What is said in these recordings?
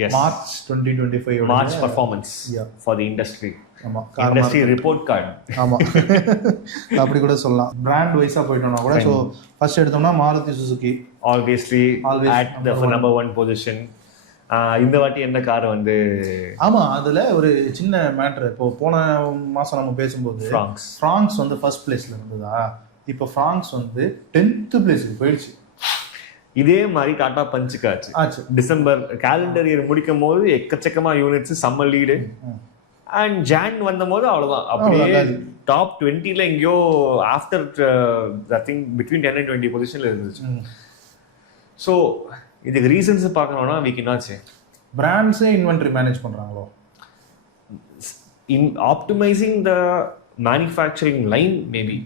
Yes. March 2025 March performance for the industry. ஆமா, industry report card. ஆமா, அப்படி கூட சொல்லலாம். பிராண்ட் வைஸா போயிட்டோம்னா கூட சோ ஃபர்ஸ்ட் எடுத்தோம்னா Maruti Suzuki obviously at the number 1 position. இந்த வாட்டி என்ன கார் வந்து ஆமா, அதுல ஒரு சின்ன மேட்டர். இப்போ போன மாசம் நம்ம பேசும்போது Fronx வந்து ஃபர்ஸ்ட் பிளேஸ்ல இருந்ததா, இப்போ Fronx வந்து 10th பிளேஸ்க்கு போயிடுச்சு. இதே மாதிரி டாடா பஞ்சுக்கு ஆச்சு. டிசம்பர் கேலண்டர் இயர் முடிக்கும் போது எக்கச்சக்கமா யூனிட்ஸ் சம்ம லீடு. அண்ட் ஜான் வந்த போது அவ்வளவுதான், அப்படியே டாப் 20ல எங்கேயோ after I think between 10 and 20 பொசிஷன்ல இருந்துச்சு. ஸோ இதுக்கு ரீசன்ஸ் பார்க்கணும்னா we cannot say பிராண்ட்ஸே இன்வென்டரி மேனேஜ் பண்றாங்களோ, in optimizing the manufacturing line maybe.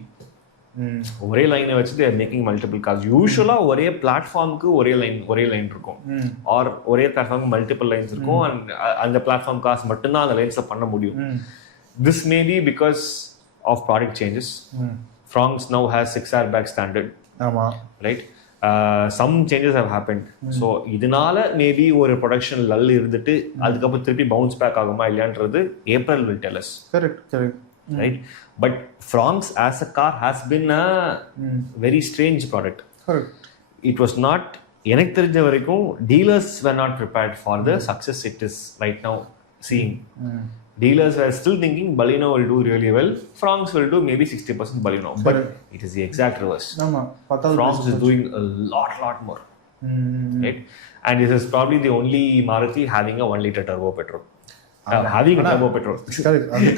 ஒரே லைனை வச்சு they are making multiple cars. யூசுவலா ஒரே பிளாட்ஃபார்முக்கு ஒரே லைன் இருக்கும், ஆர் ஒரே பிளாட்ஃபார்முக்கு மல்டிபிள் லைன்ஸ் இருக்கும். அண்ட் அந்த பிளாட்ஃபார்ம் காசு மட்டும்தான் அந்த லைன்ஸ்ல பண்ண முடியும். This may be because of product changes. Fronx now has 6 airbag standard. ஆமா, right? Some changes have happened. So இதனால மேபி ஒரு ப்ரொடக்ஷன் லல் இருந்துட்டு அதுக்கப்புறம் திருப்பி பவுன்ஸ் பேக் ஆகுமா இல்லையான்றது April will tell us. Correct. Right? But Fronx as a car has been a very strange product. Correct. It was not, எனக்கு தெரிஞ்ச வரைக்கும் dealers were not prepared for the success it is right now seeing. Dealers were still thinking Baleno will do really well, Fronx will do maybe 60% Baleno. But it is the exact reverse. Fronx is doing a lot more. Right? And this is probably the only Maruti having a 1 liter turbo petrol. Having a turbo petrol.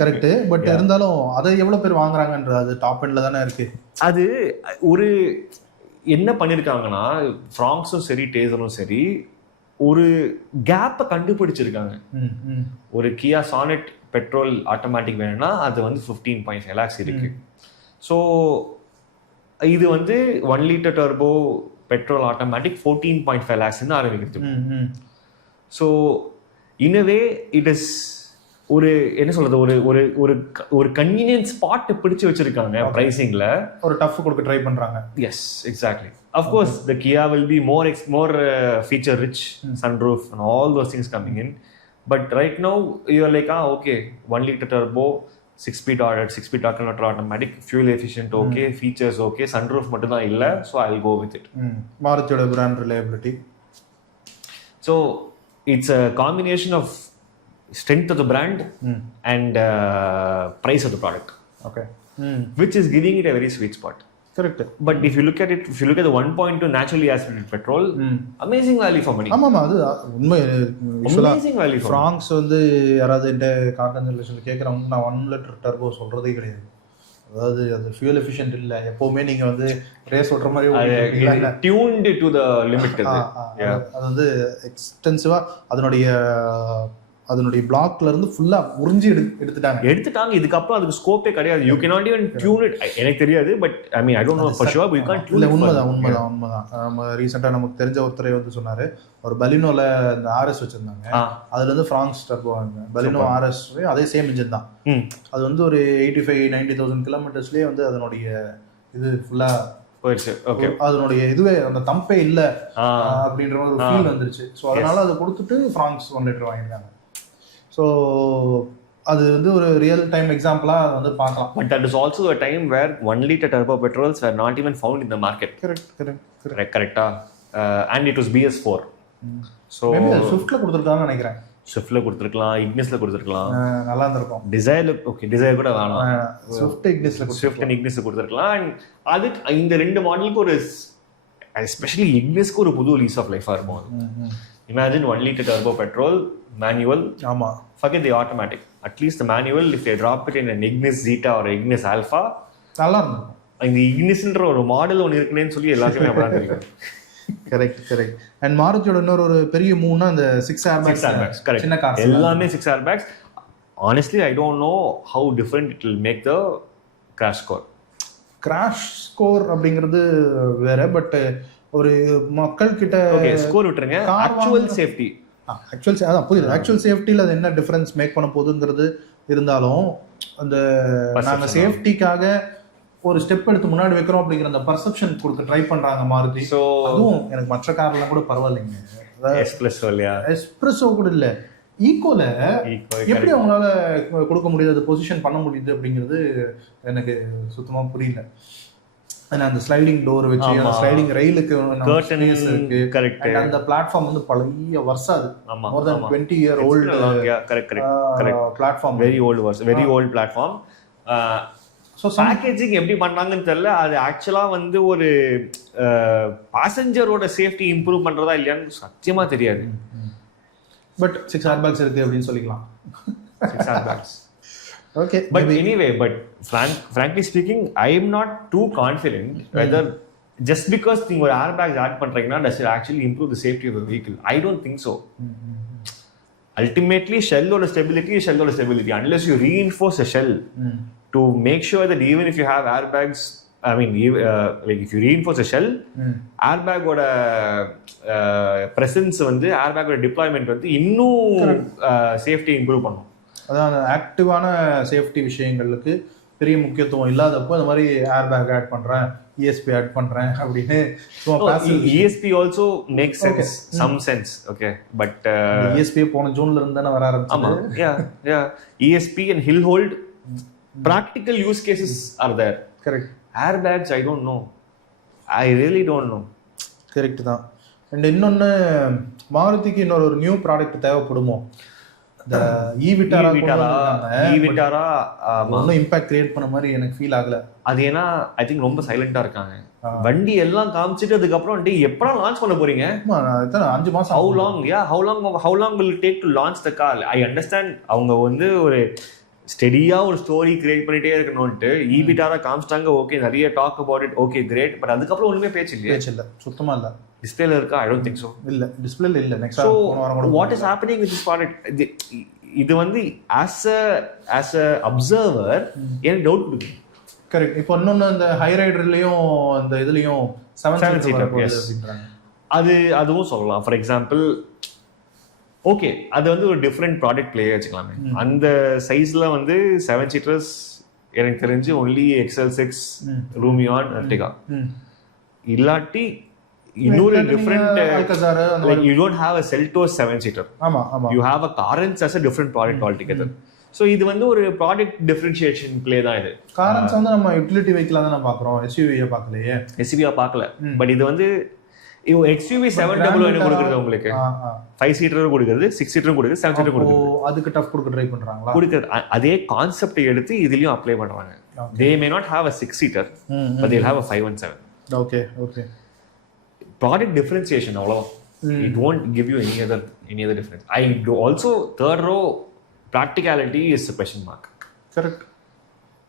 Correct. But இருந்தாலும் அதை எவ்வளவு பேர் வாங்குறாங்கன்றது அது top எண்ட்ல தானே இருக்கு. அது ஒரு என்ன பண்ணிருக்காங்கன்னா Fronxும் சரி டேசரும் சரி ஒரு கேப்பை கண்டுபிடிச்சிருக்காங்க. ஒரு கியா சானட் பெட்ரோல் ஆட்டோமேட்டிக் வேணும்னா அது வந்து 15.5 lakhs இருக்கு. ஸோ இது வந்து 1 liter turbo petrol automatic 14.5 lakhs ஆரம்பிக்கிறது. So in a way it is ஒரு என்ன சொல்றது, ஒரு ஒரு ஒரு கன்வீனியன்ட் ஸ்பாட் பிடிச்சு வச்சிருக்காங்க பிரைசிங்ல. ஒரு டஃப் கொடுக்க ட்ரை பண்றாங்க. Yes, exactly. Of course the Kia will be more feature rich, sunroof and all those things coming in. But right now you are like okay, 1 liter turbo, 6-speed alternator automatic, fuel efficient, okay, features okay, sunroof மட்டும் தான் இல்ல, so I'll go with it. மாருதியோட brand reliability. So it's a combination of strength of the brand and price of the product. Okay. Which is giving it a very sweet spot. Correct. But if you look at the 1.2 naturally aspirated petrol, amazing value for money. ஆமாமா, அது உண்மை. Amazing value for Fronx வந்து யாராவது இந்த car கன்சல்டேஷன்ல கேக்குறவங்க நான் 1 litre turbo சொல்றதே கிடையாது. அதாவது அது fuel efficient இல்ல, எப்பவுமே நீங்க வந்து ரேஸ் ஓட்ற மாதிரி இல்ல, tuned to the limit. அது வந்து எக்ஸ்டென்சிவா அதனுடைய பிளாக்ல இருந்து ஃபுல்லா உறிஞ்சி எடுத்துட்டாங்க. இதுக்கப்புறம் அதுக்கு ஸ்கோப்பே கிடையாது. You cannot even tune it. எனக்கு தெரியாது, but I mean I don't know for sure, but you can't tune it. உண்மைதான். நம்ம ரீசெண்டா நமக்கு தெரிஞ்ச ஒருத்தரே வந்து சொன்னாரு, ஒரு பலினோல இந்த RS வச்சிருந்தாங்க, அதுல இருந்து Fronx டர்போ பலினோ RS அதே சேம் இன்ஜின் தான். அது வந்து ஒரு 85-90,000 கிலோமீட்டர்ஸ்லயே வந்து அதனுடைய இது ஃபுல்லா போயிடுச்சு. ஓகே, அதனுடைய இதுவே அந்த தம்பே இல்ல அப்படின்ற ஒரு ஃபீல் வந்துருச்சு. ஸோ அதனால அதை கொடுத்துட்டு Fronx 1 லிட்டர் வாங்கிருக்காங்க. ஸோ அது வந்து ஒரு ரியல் டைம் எக்ஸாம்பிளா வந்து பார்க்கலாம். But that is also a time where 1 liter turbo petrols were not even found in the market. கரெக்ட்டா? And it was BS4. So ஸ்விஃப்ட்ல கொடுத்துருக்காங்கன்னு நினைக்கிறேன். ஸ்விஃப்ட்ல கொடுத்துருக்கலாம், இக்னிஸ்ல கொடுத்துருக்கலாம், நல்லா இருந்திருக்கும். டிசைர், ஓகே டிசைர் கூட வேணாம், ஸ்விஃப்ட் இக்னிஸ்ல கொடுத்துருக்கலாம். அண்ட் அது இந்த ரெண்டு மாடலுக்கு ஒரு எஸ்பெஷலி இக்னிஸ்க்கு ஒரு புது லீஸ் ஆஃப் லைஃபா இருக்கும். Imagine 1 liter turbo petrol manual. ஆமா, forget the automatic. At least the manual, if they drop it in an Ignis Zeta or Ignis Alpha, நல்லா இருக்கும். இந்த இக்னிஸ்ன்ற ஒரு மாடல் ஒன்று இருக்குன்னு சொல்லி எல்லாருக்குமே அப்படிதான் தெரியும். கரெக்ட். அண்ட் மாருதியோட இன்னொரு ஒரு பெரிய மூவ்னா அந்த 6 airbags. சின்ன கார் எல்லாமே 6 airbags. Honestly, I don't know how different it will make the crash score அப்படிங்கிறது வேற. பட் ஒரு மக்கள் கிட்ட ஸ்கோர் விட்டுருங்க, ஆக்சுவல் சேஃப்டி அதான் புரியுது. ஆக்சுவல் சேஃப்டியில் அது என்ன டிஃபரன்ஸ் மேக் பண்ண போகுதுங்கிறது இருந்தாலும் அந்த நாங்கள் சேஃப்டிக்காக ஒரு ஸ்டெப் எடுத்து முன்னாடி வைக்கிறோம் அப்படிங்கிற அந்த பர்செப்ஷன் கொடுக்க ட்ரை பண்றாங்க மாருதி. ஸோ அதுவும் எனக்கு மற்ற கார்லாம் கூட பரவாயில்லைங்க. எஸ்பிரஸோ இல்லையா, எஸ்பிரஸோ கூட இல்ல, ஈக்கோல எப்படி அவங்களால கொடுக்க முடியுது, அது பொசிஷன் பண்ண முடியுது அப்படிங்கிறது எனக்கு சுத்தமா புரியல. அந்த ஸ்லைடிங் டோர் வச்சு ஸ்லைடிங் ரயிலுக்கு அந்த பிளாட்ஃபார்ம் வந்து பழைய வருஷம், அது மோர் தென் 20 year old platform, very old platform. So packaging எப்படி பண்ணாங்கன்னு தெரியல. அது ஆக்சுவலாக வந்து ஒரு பேசஞ்சரோட சேஃப்டி இம்ப்ரூவ் பண்ணுறதா இல்லையான்னு சத்தியமா தெரியாது. பட் 6 airbags இருக்கு அப்படின்னு சொல்லிக்கலாம். 6 airbags. Okay. But anyway, frankly speaking, I am not too confident whether just because நீங்க ஒரு airbags add பண்றீங்கன்னா does it actually improve the safety of the vehicle? I don't think so. Ultimately, shell or stability is shell or stability. Unless you reinforce a shell to make sure that even if you have airbags, I mean, like if you reinforce a shell, airbag ஓட presence வந்து airbag ஓட deployment வந்து இன்னும் safety improve பண்ணும். அதான் ஆக்டிவான safety விஷயங்களுக்கு பெரிய முக்கியத்துவம் இல்லாதப்போ இந்த மாதிரி ஏர்பேக் ஆட் பண்றேன், ESP ஆட் பண்றேன் அப்படின்னு ESP also makes sense, some sense, okay, but ESP போன ஜூன்ல இருந்து தான வர ஆரம்பிச்சது. ஆமா, yeah ESP and hill hold practical use cases are there. Correct. Airbags I don't know, I really don't know. Correct தான். அண்ட் இன்னொன்னு, மாருதிக்கு இன்னொரு நியூ ப்ராடக்ட் தேவைப்படுமோ? இந்த ஈவிட்டாரா ஒன்றும் இம்பாக்ட் கிரியேட் பண்ண மாதிரி எனக்கு ஃபீல் ஆகல. அது ஏன்னா ஐ திங்க் ரொம்ப சைலண்டா இருக்காங்க. வண்டி எல்லாம் காமிச்சிட்டு அதுக்கப்புறம் எப்படா லான்ச் பண்ண போறீங்க? 5 மாசம். how long will it take to launch the car? I understand அவங்க வந்து ஒரு ஸ்டெடியா ஒரு ஸ்டோரி கிரியேட் பண்ணிட்டே இருக்கணும்ட்டு ஈவிட்டாரா காமிச்சிட்டாங்க, ஓகே, நிறைய talk about it, okay great. But அதுக்கப்புறம் ஒண்ணுமே பேச்சு இல்ல, சுத்தமா இல்ல. டிஸ்பிளேல இருக்கா? I don't think so. இல்ல, டிஸ்பிளேல இல்ல. Next what is happening with this product? இது வந்து as a observer எனக்கு டவுட் இருக்கு. கரெக்ட். இப்போ இன்னொன்னு இந்த ஹை ரைடர்லயும் இந்த இதுலயும் 7 சீட்டர் அப்படின்றாங்க. அதுவும் சொல்லலாம். ஃபார் எக்ஸாம்பிள், ஓகே, அது வந்து ஒரு டிஃப்ரெண்ட் ப்ராடக்ட் பிளே வச்சுக்கலாமே. அந்த சைஸ்ல வந்து 7 சீட்டர்ஸ் எனக்கு தெரிஞ்சு ஒன்லி XL6, ரூமியான், எர்டிகா. இல்லாட்டி இன்னொரு different, like you don't have a Seltos 7-seater. ஆமா ஆமா, you have a Carens as a different product altogether. So இது வந்து ஒரு ப்ராடக்ட் டிஃபரன்ஷியேஷன் பிளே தான். இது Carens வந்து நம்ம யூட்டிலிட்டி வெஹிக்கிளா தான் பார்க்கறோம், SUV-யா பார்க்கலையே. SUV-யா பார்க்கல. பட் இது வந்து XUV 700 என்ன கொடுக்குறது உங்களுக்கு? 5-seater கொடுக்குறது, 6-seater கொடுக்குறது, 7-seater கொடுக்குறது. அதுக்கு டஃப் கொடுக்க ட்ரை பண்றாங்களா? கொடுக்குறது அதே கான்செப்டை எடுத்து இதுலயும் அப்ளை பண்றாங்க. They may not have a 6-seater, but they'll have a 5 and 7. Okay, okay. Product differentiation, it won't give you any other difference. I do also, third row practicality is a question mark. Correct.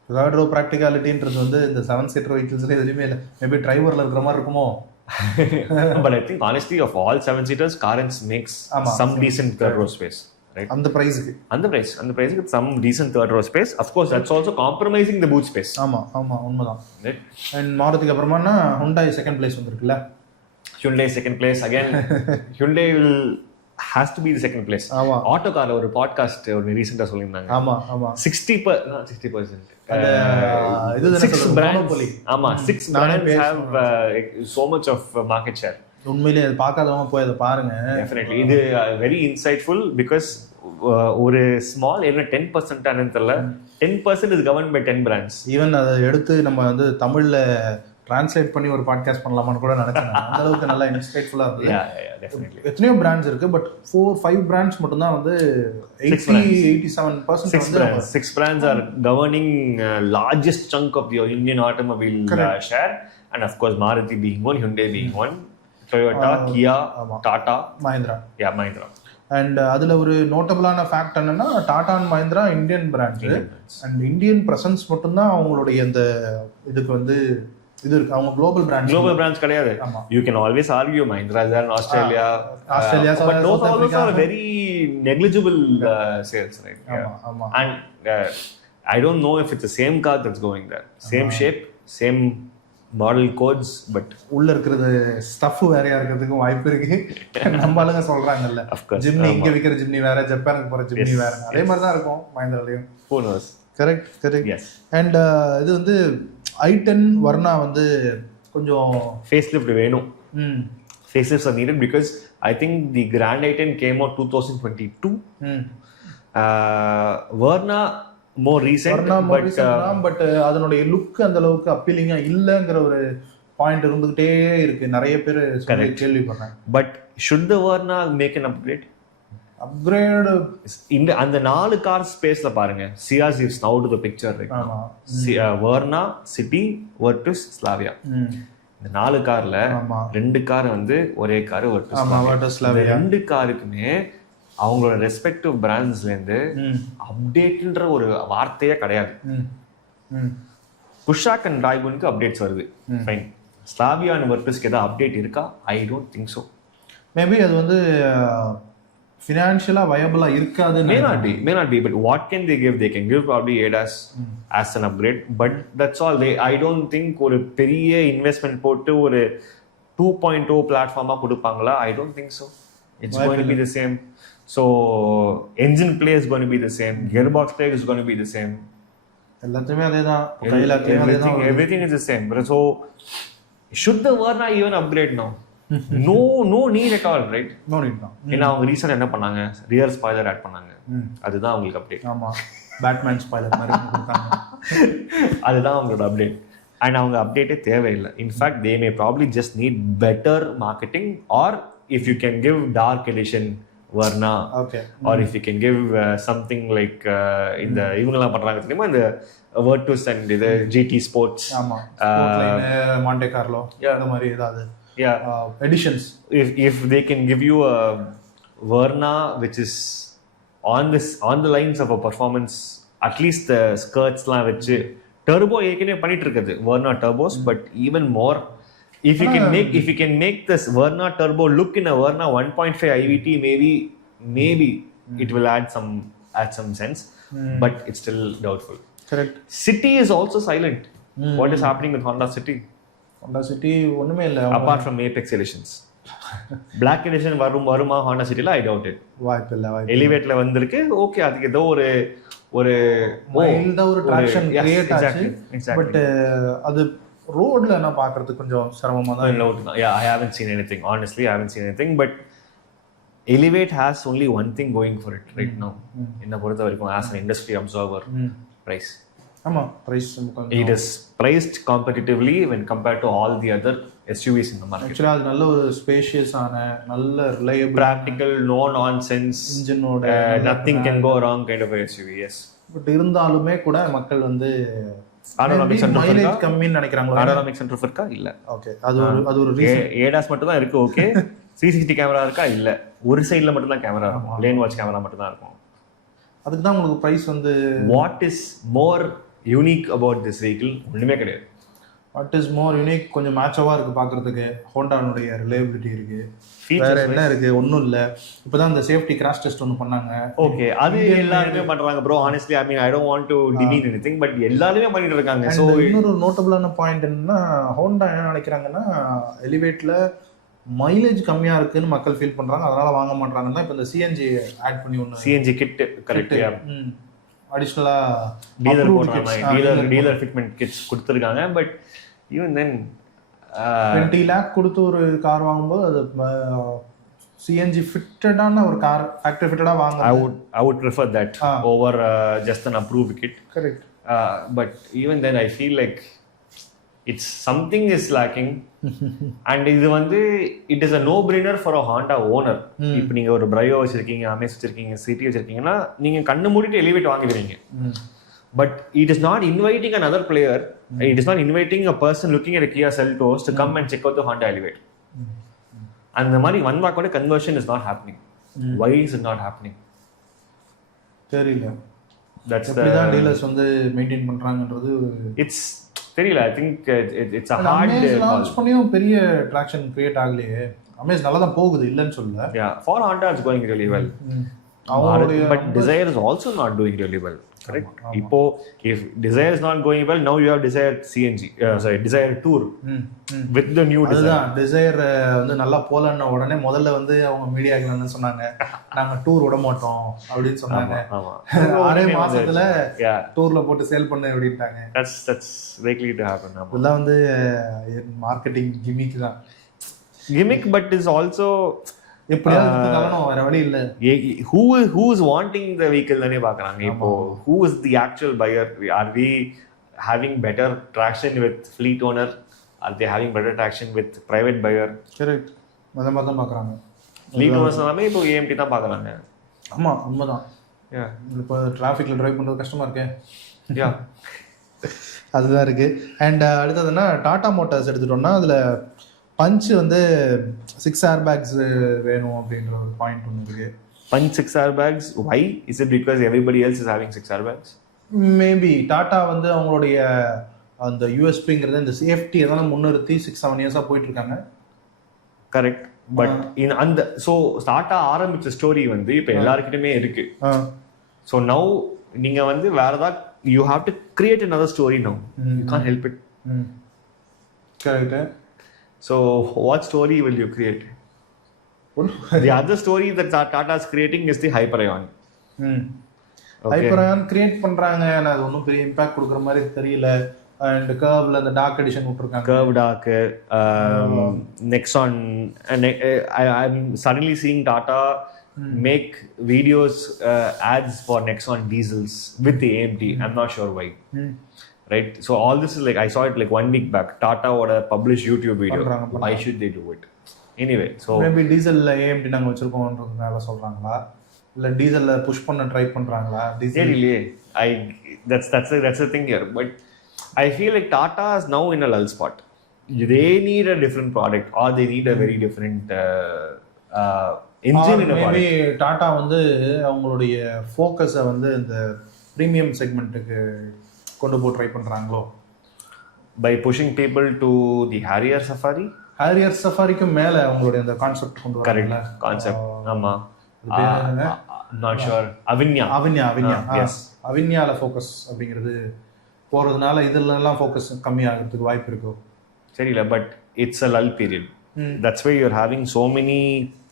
Third row practicality ன்றது வந்து இந்த 7-seater vehicles-ல எதுவுமே இல்ல. Maybe டிரைவர்ல இருக்கிற மாதிரி இருக்குமோ? But I think honestly of all 7-seaters, Carens makes some decent third row space, right? அந்த பிரைஸ்க்கு some decent third row space. Of course that's also compromising the boot space. ஆமா உண்மைதான். And மாருதிக்கு அப்புறமானா Hyundai second place வந்திருக்குல. Hyundai second place again. Hyundai has to be the second place. Auto car ஒரு podcast ஒரு ரீசன்ட்டா சொல்லிருந்தாங்க. ஆமா 60% இது 6 brands. ஆமா 6 brands have so much of market share. உண்மையிலே அது பார்க்காதவங்க போய் அதை பாருங்க. Definitely இது very insightful because ஒரு ஸ்மால் என்ன 10% ஆனது தெரியல, 10% is governed by 10 brands. Even அதை எடுத்து நம்ம வந்து தமிழ்ல டிரான்ஸ்லேட் பண்ணி ஒரு பாட்காஸ்ட் பண்ணலாமான்னு கூட நினைச்சேன். அந்த அளவுக்கு நல்லா இன்ஸ்பைட்ஃபுல்லா இருக்கு. Definitely. எத்தனையோ பிராண்ட்ஸ் இருக்கு, பட் 4-5 பிராண்ட்ஸ் மட்டும் தான் வந்து 87% வந்து 6 brands are governing largest chunk of the Indian automobile share, and of course Maruti being one, Hyundai being one, Toyota, Kia, Tata, Mahindra. Mahindra. And அதுல ஒரு நோட்டபிளான ஃபேக்ட் என்னன்னா, Tata and Mahindra Indian brand, and Indian presence மட்டும்தான் அவங்களுடைய அந்த இதுக்கு வந்து இது இருக்கு. அவங்க குளோபல் பிராண்ட்ஸ் கிடையாது. You can always argue Mahindra is in Australia, but those are very negligible sales, right? ஆமா. And I don't know if it's the same car that's going there, same shape, same model codes, but உள்ள இருக்கிறது stuff வேறையா இருக்கிறதுக்கும் வாய்ப்பு இருக்கு. நம்ம ஆளுங்க சொல்றாங்கல்ல, ஜிம்னி இங்க விக்கிற ஜிம்னி வேற, ஜப்பானுக்கு போற ஜிம்னி வேற, அதே மாதிரி தான் இருக்கும் மஹிந்திராலயும். கரெக்ட். அண்ட் இது வந்து i10 வர்னா வந்து கொஞ்சம் ஃபேஸ் லிஃப்ட் வேணும். Face lifts are needed because I think the Grand i10 came out 2022. Verna more recent, but அதனுடைய லுக் அந்த அளவுக்கு அப்பீலிங்கா இல்லங்கிற ஒரு பாயிண்ட் இருந்துகிட்டே இருக்கு, நிறைய பேர் கேள்விப்படுறேன். But should the Verna make an upgrade? இந்த அந்த 4 கார் ஸ்பேஸ்ல பாருங்க, Ciaz is now to the picture right now. Verna, City, Virtus, Slavia. இந்த 4 கார்ல 2 கார் வந்து ஒரே கார் Virtus Slavia. 2 காருக்குமே அவங்களோட ரெஸ்பெக்டிவ் பிராண்ட்ஸ்ல இருந்து அப்டேட்ன்ற ஒரு வார்த்தையே கிடையாது. புஷாக் அண்ட் டாய்குனுக்கு அப்டேட்ஸ் வருது, ஃபைன். ஸ்லாவியா அண்ட் Virtusக்கு ஏதாவது அப்டேட் இருக்கா? I don't think so. Maybe அது வந்து financially viable irukadu. May not be, but what can they give? They can give probably ADAS as an upgrade, but that's all. I don't think ஒரு பெரிய investment போட்டு ஒரு 2.0 பிளாட்ஃபார்மா கொடுப்பாங்களா? I don't think so. It's going to be the same. So engine play is going to be the same, gearbox play is going to be the same. எல்லாத்துமே அதேதான், everything is the same. So should the Verna even upgrade now? No need at all, right? No need now. ஏன்னா அவங்க reason என்ன பண்ணாங்க, rear spoiler add பண்ணாங்க, அதுதான் அவங்களுக்கு update. ஆமா, பேட்மேன் ஸ்பாய்லர் மாதிரி கொடுத்தாங்க, அதுதான் அவங்களோட அப்டேட். அண்ட் அவங்க அப்டேட்டே தேவையில்லை. In fact they may probably just need better marketing, or if you can give dark edition Verna, or if you can give something like இந்த இவங்கெல்லாம் பண்றாங்க தெரியுமா, இந்த Virtus and இது GT Sports, ஆமா, மாண்டே கார்லோ, அந்த மாதிரி ஏதாவது editions. If they can give you a Verna which is on the lines of a performance, at least the skirts la vechu turbo ஏற்கனவே பண்ணிட்டு இருக்குது Verna turbos, but even more if you can make this Verna turbo look in a Verna 1.5 IVT, maybe it will add some sense, but it's still doubtful. Correct. City is also silent. What is happening with Honda City ஒண்ணுமே இல்ல, apart from Apex editions. Black edition வருமா Honda Cityல? I doubt it. வாய்ப்பில்லை. எலிவேட்ல வந்திருக்கு, okay, அதுக்கு ஏதோ ஒரு மைல்டா ஒரு traction create ஆச்சு, பட் அது ரோட்ல என்ன பார்க்கிறதுக்கு கொஞ்சம் சிரமமா தான் இருக்கு. Yeah, I haven't seen anything, honestly I haven't seen anything, but Elevate has only one thing going for it right now. என்ன பொறுத்த வரைக்கும் as an industry observer, price. ஆமா, price it is priced competitively when compared to all the other SUVs in the market. Actually அது நல்ல ஒரு spacious ஆன, நல்ல reliable, practical, no nonsense, இன்ஜினோட nothing can go wrong kind of a SUV. Yes, but இருந்தாலுமே கூட மக்கள் வந்து aerodynamic center மைலேஜ் கம்மின்னு நினைக்கிறாங்களா? aerodynamic center இருக்கா? இல்ல. ஓகே, அது ஒரு ரீசன். ADAS மட்டும் தான் இருக்கு, ஓகே. CCTV கேமரா இருக்கா? இல்ல. ஒரு சைடுல மட்டும் தான் கேமரா இருக்கும், லேன் வாட்ச் கேமரா மட்டும் தான் இருக்கும். அதுக்கு தான் உங்களுக்கு பிரைஸ் வந்து what is more unique about this vehicle? ஒண்ணுமே கிடையாது. what is more unique, கொஞ்சம் மேட்சவா இருக்கு பார்க்கிறதுக்கு. ஹோண்டானுடைய ரிலையபிலிட்டி இருக்கு, வேற என்ன இருக்கு? ஒண்ணும் இல்ல. இப்போதான் இந்த சேஃப்டி கிராஷ் டெஸ்ட் ஒன்னு பண்ணாங்க. ஓகே, அது எல்லாருமே பண்றாங்க bro. honestly I mean I don't want to demean anything, but எல்லாருமே பண்ணிட்டு இருக்காங்க. சோ இன்னொரு நோட்டபிளான பாயிண்ட் என்னன்னா, ஹோண்டா என்ன நினைக்கிறாங்கன்னா, எலிவேட்ல மைலேஜ் கம்மியா இருக்குன்னு மக்கள் ஃபீல் பண்றாங்க, அதனால வாங்க மாட்டாங்கன்னா இப்போ இந்த சிஎன்ஜி ஆட் பண்ணி ஒன்று, சிஎன்ஜி கிட் கரெக்டா அடிஷனலா டீலர் போடுறாங்க, டீலர் ஃபிட்மென்ட் கிட்ஸ் கொடுத்துருக்காங்க. பட் ஈவன் தென் 20 lakh கொடுத்து ஒரு கார் வாங்கும்போது அது சிஎன்ஜி ஃபிட்டடான ஒரு கார், ஃபேக்டரி ஃபிட்டடா வாங்க. I would prefer that over just an approved kit. Correct. But even then I feel like it's something is lacking. And இது வந்து it is a no brainer for a Honda owner. இப்போ நீங்க ஒரு Brio வச்சிருக்கீங்க, Amaze வச்சிருக்கீங்க, City வச்சிருக்கீங்கன்னா நீங்க கண்ணு மூடிட்டு எலிவேட் வாங்குவீங்க. But it is not inviting another player, it is not inviting a person looking at a Kia Seltos to come and check out the Honda Elevate. அந்த மாதிரி வந்தா கூட conversion is not happening. Why is it not happening? தெரியல. That's the dealers வந்து maintain பண்றாங்கன்றது it's தெரியல. I think it's a hard launch பண்ணியும் பெரிய traction create ஆகலையே. Amaze நல்லா தான் போகுது, இல்லன்னு சொல்லல. Yeah, for Honda it's going really well. But Dzire is also not doing really well. Correct. இப்போ if Dzire is not going well, now you have Dzire CNG, Dzire Tour with the new Dzire. Dzire வந்து நல்லா போலன்ன உடனே முதல்ல வந்து அவங்க மீடியாக்கள் என்ன சொன்னாங்க, நாங்க டூர் விட மாட்டோம் அப்படின்னு சொன்னாங்க. 6 மாசத்துல டூர்ல போட்டு சேல் பண்ண அப்படிட்டாங்க. That's likely to happen. இதெல்லாம் வந்து மார்க்கெட்டிங் கிமிக் தான். Gimmick, but is also எப்படியாவது தரணும், வேற வழி இல்ல. who is wanting the vehicle தானே பார்க்கறாங்க இப்போ. who is the actual buyer? Are we having better traction with fleet owner? Are they having better traction with private buyer? Correct, அந்த மாதிரி தான் பார்க்குறாங்க. fleet owners எல்லாமே இப்போ AMT தான் பார்க்கறாங்க. ஆமா, உண்மைதான். இப்போ டிராஃபிக்ல டிரைவ் பண்றது கஷ்டமா இருக்கே. யா அதுதான் இருக்கு. அண்ட் அடுத்ததுன்னா டாடா மோட்டார்ஸ் எடுத்துட்டோம்னா அதுல பஞ்ச் வந்து 6 ஏர் பேக்ஸ் வேணும் அப்படின்ற ஒரு பாயிண்ட் ஒன்று இருக்கு. Punch 6 air bags, why? Is it because everybody else is having 6 air bags? Maybe Tata வந்து அவங்களுடைய அந்த யூஎஸ்பிங்கிறது இந்த சேஃப்டி எதெல்லாம் முன்னிறுத்தி 6-7 இயர்ஸாக போயிட்டு இருக்காங்க. கரெக்ட். பட் அந்த ஸோ டாடா ஆரம்பிச்ச ஸ்டோரி வந்து இப்போ எல்லாருக்கிட்டுமே இருக்கு. ஸோ நவ் நீங்க வந்து வேற ஏதாவது you have to create another story now. You can't help it. Correct. So what story will you create? The other story that Tata is creating is the Hyperion. Hyperion create பண்றாங்க, ஆனா அது ஒன்றும் பெரிய impact கொடுக்குற மாதிரி தெரியல. And கர்வ்ல அந்த டார்க் எடிஷன் விட்டுருக்காங்க. Curvv dark, Nexon, and I'm suddenly seeing Tata make videos, ads for Nexon diesels with the AMT. I'm not sure why. Right? So all this is like, I saw it like 1 week back. Tata would have published YouTube video. Why should they do it? Anyway, so maybe diesel AMT நாங்க வச்சிருக்கோம்ன்றதுனால சொல்றாங்களா, இல்ல டீசல்ல push பண்ண try பண்றாங்களா? Diesel இல்லையே. That's the thing here. But I feel like Tata is now in a lull spot. They need a different product, or they need a very different engine in a product. Maybe Tata வந்து அவங்களுடைய ஃபோக்கஸை வந்து இந்த premium செக்மெண்ட்டுக்கு கொண்டு போய் try பண்றாங்களோ, by pushing people to the Harrier Safari. Harrier Safariக்கு மேல அவங்களுடைய அந்த கான்செப்ட் கொண்டு வராங்க. Correct concept. ஆமா, not sure. Avinya. Yes, Avinyaல ஃபோக்கஸ் அப்படிங்கிறது போறதுனால இதெல்லாம் ஃபோக்கஸ் கம்மியாகிறதுக்கு வாய்ப்பு இருக்கு. சரியில்ல, but it's a lull period. That's why you're having so many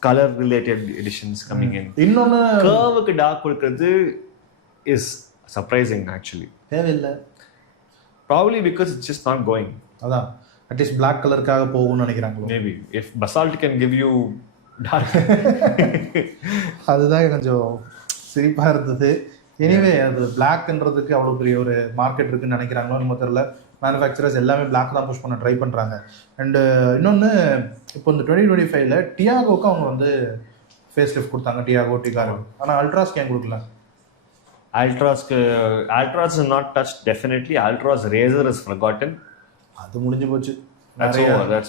color related editions coming in. இன்னொன்னு கர்வுக்கு டார்க் கொடுக்கிறது is surprising actually. தேவையில்லை. Probably because it's just not going. அதான் அட்லீஸ்ட் பிளாக் கலருக்காக போகும்னு நினைக்கிறாங்களோ. Maybe if Basalt can give you dark. அதுதான் கொஞ்சம் சிரிப்பா இருந்தது. எனிவே அது பிளாக்ன்றதுக்கு அவ்வளோ பெரிய ஒரு மார்க்கெட் இருக்குன்னு நினைக்கிறாங்களோ நம்ம தெரியல. மேனுஃபேக்சரர்ஸ் எல்லாமே பிளாக் தான் புஷ் பண்ண ட்ரை பண்ணுறாங்க. அண்டு இன்னொன்று, இப்போ இந்த 2025ல் டியாகோக்கு அவங்க வந்து ஃபேஸ் லிஃப்ட் கொடுத்தாங்க, டியாகோ டிகாரோ. ஆனால் அல்ட்ராஸ்க்கு ஏன் கொடுக்கல? Ultras is not touched definitely. Ultras Razor is forgotten. அது முடிஞ்சு போச்சு. That's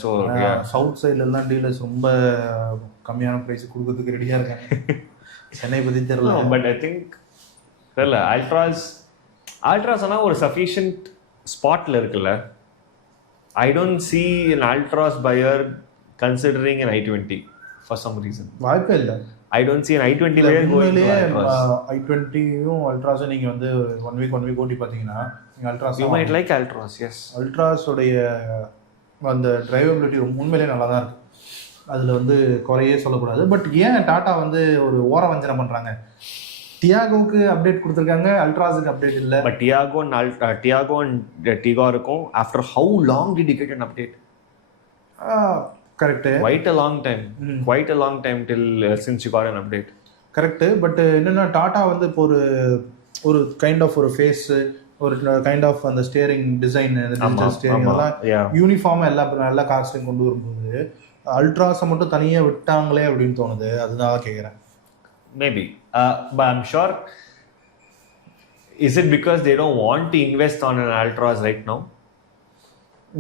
over. Yeah. சவுத் சைட்லலாம் டீலர்ஸ் ரொம்ப கம்மியான ப்ரைஸ் கொடுக்கறதுக்கு ரெடியாக இருக்காங்க. சென்னை பற்றி தெரியல. பட் ஐ திங்க் தெரியல. அல்ட்ராஸ் ஆனால் ஒரு சஃபிஷியன்ட் ஸ்பாட்டில் இருக்குல்ல. I don't see an Ultras buyer considering an i20 for some reason. வாய்ப்பே இல்லை. I don't see an i20 buyer going to Ultras. i20யும் அல்ட்ராஸும் நீங்கள் வந்து 1 வீக் ஓட்டி பார்த்தீங்கன்னா நீங்கள் அல்ட்ராஸ் you might like Ultras. Yes, அல்ட்ராஸோடைய அந்த டிரைவபிலிட்டி உண்மையிலே நல்லா தான் இருக்குது. அதில் வந்து குறையே சொல்லக்கூடாது. பட் ஏன் டாட்டா வந்து ஒரு ஓர வஞ்சனை பண்ணுறாங்க? டியாகோக்கு அப்டேட் கொடுத்துருக்காங்க, அல்ட்ராஸுக்கு அப்டேட் இல்லை. பட் டியாகோ அண்ட் டிகாருக்கும் after how long did you get an update? Correct. quite a long time till since you got an update. Correct. But என்னென்னா டாட்டா வந்து இப்போ ஒரு கைண்ட் ஆஃப் ஒரு ஃபேஸு, ஒரு கைண்ட் ஆஃப் அந்த steering design, digital steering எல்லாம் யூனிஃபார்மாக எல்லா கார்ஸ்லையும் கொண்டு வரும்போது அல்ட்ராஸை மட்டும் தனியாக விட்டாங்களே அப்படின்னு தோணுது. அதுதான் கேட்குறேன். Maybe. But I'm sure, is it because they don't want to invest on an Ultras right now?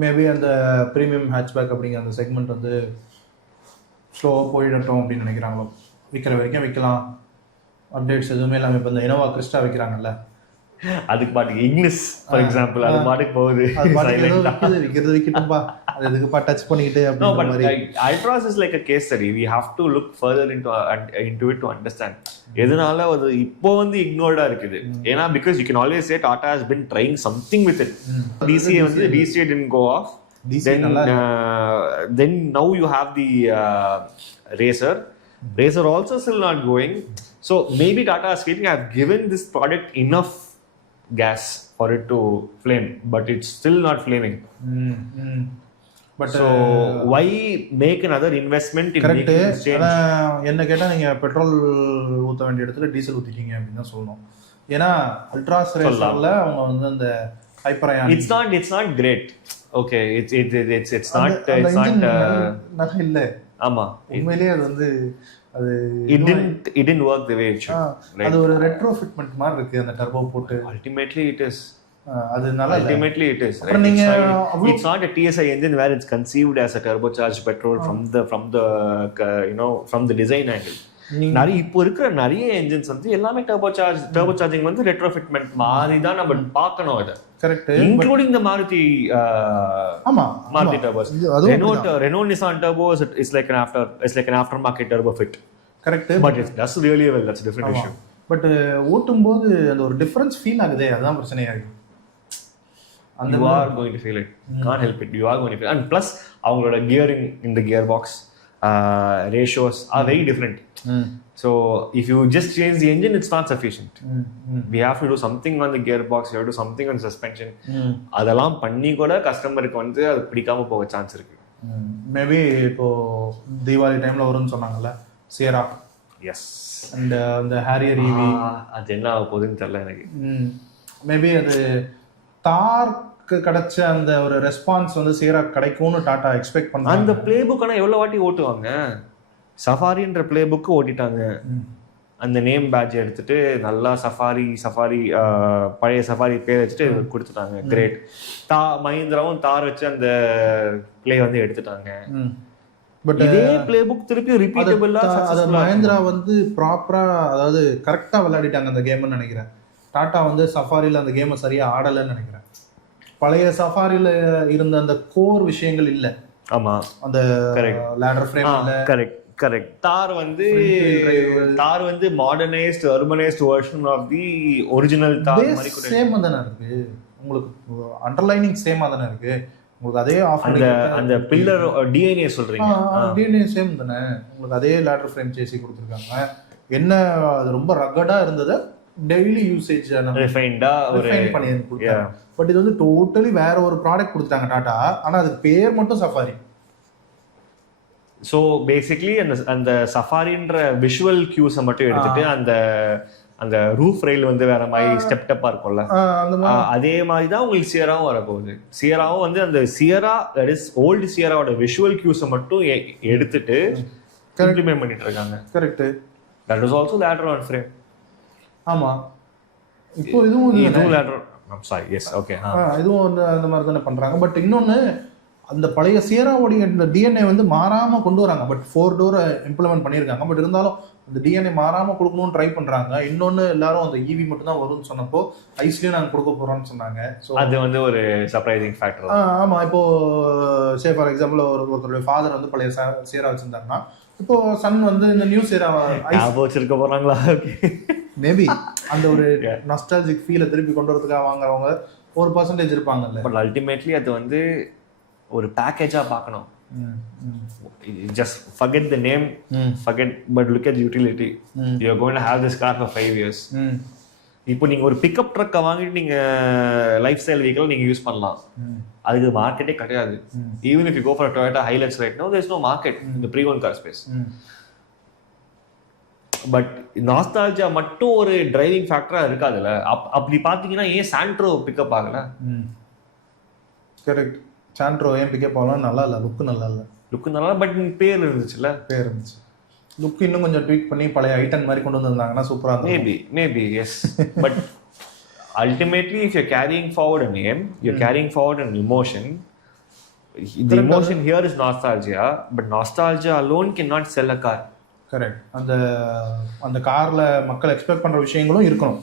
Maybe அந்த ப்ரீமியம் ஹேட்ச்பேக் அப்படிங்கிற அந்த செக்மெண்ட் வந்து ஸ்லோவாக போயிடட்டும் அப்படின்னு நினைக்கிறாங்களோ. விற்கிற வரைக்கும் விற்கலாம், அப்டேட்ஸ் எதுவுமே இல்லாமல். இப்போ இந்த இனோவா கிறிஸ்டா வைக்கிறாங்கல்ல, அதுக்கு பாட்டுக்கு இக்னிஸ் ஃபார் எக்ஸாம்பிள் அது பாட்டுக்கு போகுது. விற்கிறது விற்கட்டும்பா, அது எதுக்குப்பா டச் பண்ணிக்கிட்டு அப்படின்ற மாதிரி. Ultras is like a case study. We have to look further into it to understand. எதனால அது இப்போ வந்து இக்னோர்டா இருக்குது? ஏன்னா because you can always say Tata has been trying something with it. DCA didn't go off. Then now you have the Razor also still not going. So maybe Tata is feeling I have given this product enough gas for it to flame, but it's still not flaming. But so why make another investment in correct. making this change? என்ன கேட்டால் நீங்கள் petrol ஊற்ற வேண்டிய இடத்துல diesel ஊற்றிட்டீங்க அப்படின்னு தான் சொல்லணும். ஏன்னா அல்ட்ராஸ் ரேசர்ல அவங்க வந்து அந்த hyper it's not great. Okay, it's not நல்லா இல்ல. ஆமா, உண்மையிலேயே அது வந்து அது it didn't work the way it should. அது ஒரு ரெட்ரோஃபிட்மென்ட் மாதிரி இருக்கு அந்த டர்போ போட்டு. Ultimately it is. அது நல்லா இல்ல. Ultimately it is. அப்புறம் நீங்க it's not a TSI engine where it's conceived as a turbocharged petrol from the design angle. நிறைய இப்போ இருக்கிற நிறைய என்ஜின்ஸ் வந்து எல்லாமே டர்போசார்ஜிங் வந்து ரெட்ரோஃபிட்மெண்ட் மாதிரி தான் நம்ம பார்க்கணும். இதை கரெக்ட், இன்க்ளூடிங் தி மாருதி. ஆமா, Maruti turbos, Renault Nissan turbo is like an aftermarket turbo fit. Correct, but it does really well. That's a different issue. But ஓட்டும்போது அந்த ஒரு டிஃபரன்ஸ் ஃபீல் ஆகுதே, அதுதான் பிரச்சனையா இருக்கு. You are going to feel it. Can't help it. You are going to feel it. And plus அவங்களோட gearing in the gearbox ratios are very different. So if you just change the engine, it's not sufficient. We have to do something on the gearbox, we have to do something on suspension. அதெல்லாம் பண்ணி கூட கஸ்டமருக்கு வந்து அது பிடிக்காம போக chance இருக்கு. Maybe இப்போ தீபாவளி டைம்ல வரும்னு சொன்னாங்கல்ல சியரா. எஸ். அண்ட் அந்த ஹாரியர் ஈவி அது என்ன ஆக போகுதுன்னு தெரியல எனக்கு. மேபி அது தார்க்கு கிடைச்ச அந்த ஒரு ரெஸ்பான்ஸ் வந்து சியரா கிடைக்கும்னு டாடா எக்ஸ்பெக்ட் பண்ணாங்க. அந்த பிளே புக் ஆனா எவ்வளவு வாட்டி ஓட்டுவாங்க? சஃபாரின்ற பிளே புக்கு ஓட்டிட்டாங்க. அந்த நேம் பேட்ச் எடுத்துட்டு நல்லா சஃபாரி பழைய சஃபாரி பேர் வச்சுட்டு கொடுத்துட்டாங்க. கிரேட். மஹிந்திராவும் தார் வச்சு அந்த பிளே வந்து எடுத்துட்டாங்க. பட் இதே பிளே புக் திருப்பி ரிப்பீட்டபிளா மஹிந்திரா வந்து ப்ராப்பரா, அதாவது கரெக்டா விளையாடிட்டாங்க அந்த கேம்னு நினைக்கிறேன். டாடா வந்து சஃபாரில அந்த கேமை சரியா ஆடலன்னு நினைக்கிறேன். பழைய சஃபாரில இருந்த அந்த கோர் விஷயங்கள் இல்ல. ஆமா, அந்த லேடர் ஃப்ரேம் இல்ல. கரெக்ட். தார் வந்து modernised urbanised version of the original Thar மாதிரி கூட சேமா தான இருக்கு. உங்களுக்கு அண்டர்லைனிங் சேமா தான இருக்கு. உங்களுக்கு அதே அந்த பில்லர் டிஎன்ஏ சொல்றீங்க. டிஎன்ஏ சேம் தானே. உங்களுக்கு அதே லேடர் ஃப்ரேம் சேசி கொடுத்துருக்காங்க. என்ன அது ரொம்ப ரக்கடா இருந்தது, டெய்லி யூசேஜ் ரிஃபைன்டா பண்ணி கொடுத்தாங்க. பட் இது வந்து டோட்டலி வேற ஒரு ப்ராடக்ட் கொடுத்துட்டாங்க டாடா. ஆனா அதுக்கு பேர் மட்டும் சஃபாரி. ஸோ பேசிக்லி அந்த சஃபாரின்ற விஷுவல் கியூஸை மட்டும் எடுத்துட்டு அந்த ரூஃப் ரயில் வந்து வேற மாதிரி ஸ்டெப்டப்பா இருக்கும்ல, அதே மாதிரி தான் உங்களுக்கு சியராவும் வரப்போகுது. சியராவும் வந்து அந்த சியரா, தட் இஸ் ஓல்டு சியராவோட விஷுவல் கியூஸை மட்டும் எடுத்துட்டு இம்ப்ளிமெண்ட் பண்ணிட்டு இருக்காங்க. Correct. That is also later on frame. ஆமா, இப்போ இதுவும் லேட்டர். Sorry, S, okay. இதுவும் வந்து அந்த மாதிரி தானே பண்றாங்க. பட் இன்னொன்னு, அந்த பழைய சியராவோடைய இந்த டிஎன்ஏ வந்து மாறாம கொண்டு வராங்க. பட் 4 டோரை இம்ப்ளிமெண்ட் பண்ணியிருக்காங்க. பட் இருந்தாலும் அந்த டிஎன்ஏ மாறாம கொடுக்கணும்னு ட்ரை பண்றாங்க. இன்னொன்னு, எல்லாரும் அந்த ஈவி மட்டும் தான் வரும்னு சொன்னப்போ ஐஸ்லயே நாங்கள் கொடுக்க போறோம்னு சொன்னாங்க. ஸோ அது வந்து ஒரு சர்ப்ரைசிங் ஃபேக்டர். ஆமா, இப்போ சே ஃபார் எக்ஸாம்பிள் ஒருத்தருடைய ஃபாதர் வந்து பழைய சியரா வச்சிருந்தாருன்னா, இப்போ சன் வந்து இந்த நியூ சியரா வச்சிருக்க போறாங்களா? மேபி அந்த ஒரு நாஸ்டால்ஜிக் ஃபீலை திருப்பி கொண்டு வரதுக்காக வாங்குறவங்க 1% இருப்பாங்கல்ல. பட் அல்டிமேட்லி அது வந்து ஒரு பேக்கேஜா பார்க்கணும். Just forget the name, but look at the utility. You are going to have this car for 5 years. இப்போ நீங்க ஒரு பிக்கப் ட்ரக்கை வாங்கிட்டு நீங்க லைஃப் ஸ்டைல் வெஹிக்கிள் நீங்க யூஸ் பண்ணலாம். அதுக்கு மார்க்கெட்டே கிடையாது. Even if you go for Toyota Hilux right now, there is no market in the pre-owned car space. But nostalgia மட்டும் ஒரு டிரைவிங் ஃபேக்டரா இருக்காதுல்ல. அப்படி பாத்தீங்கன்னா ஏன் சாண்ட்ரோ பிக்கப் ஆகல? கரெக்ட். சாண்ட்ரோ ஏன் பிக்கப் ஆகலாம்? நல்லா இல்லை, லுக்கு நல்லா இல்லை. லுக்கு நல்லா, பட் பேர் இருந்துச்சுல்ல. பேர் இருந்துச்சு. லுக் இன்னும் கொஞ்சம் ட்வீட் பண்ணி பழைய ஐட்டன் மாதிரி கொண்டு வந்திருந்தாங்கன்னா சூப்பரா இருக்கும். Maybe yes. But ultimately if you carrying forward a name, you're carrying forward an emotion. The emotion here is nostalgia, but nostalgia alone cannot sell a car. Correct. அந்த கார்ல மக்கள் எக்ஸ்பெக்ட் பண்ற விஷயங்களும் இருக்கணும்.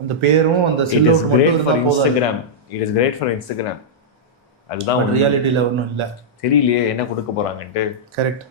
அந்த பேரும் அந்த சில்ஹவுட் மட்டும் இருந்தா போதும். Instagram, it is great for Instagram. அதுதான் ரியாலிட்டியில ஒன்றும் இல்லை. தெரியலையே என்ன கொடுக்க போறாங்கன்ட்டு. கரெக்ட்.